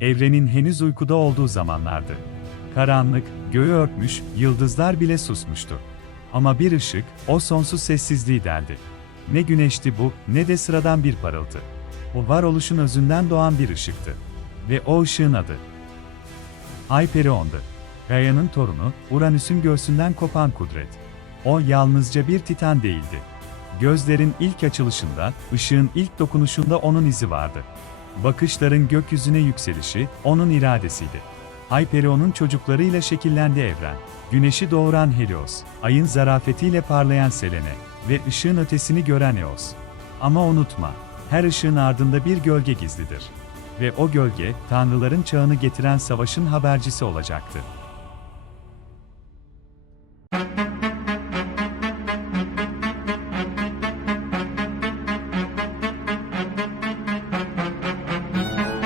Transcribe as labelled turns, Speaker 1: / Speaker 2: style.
Speaker 1: evrenin henüz uykuda olduğu zamanlardı. Karanlık, göğü örtmüş, yıldızlar bile susmuştu. Ama bir ışık, o sonsuz sessizliği deldi. Ne güneşti bu, ne de sıradan bir parıltı. O varoluşun özünden doğan bir ışıktı. Ve o ışığın adı. Hyperion'du. Gaia'nın torunu, Uranüs'ün göğsünden kopan kudret. O yalnızca bir titan değildi. Gözlerin ilk açılışında, ışığın ilk dokunuşunda onun izi vardı. Bakışların gökyüzüne yükselişi, onun iradesiydi. Hyperion'un çocuklarıyla şekillendi evren. Güneşi doğuran Helios, ayın zarafetiyle parlayan Selene ve ışığın ötesini gören Eos. Ama unutma, her ışığın ardında bir gölge gizlidir. Ve o gölge, tanrıların çağını getiren savaşın habercisi olacaktı.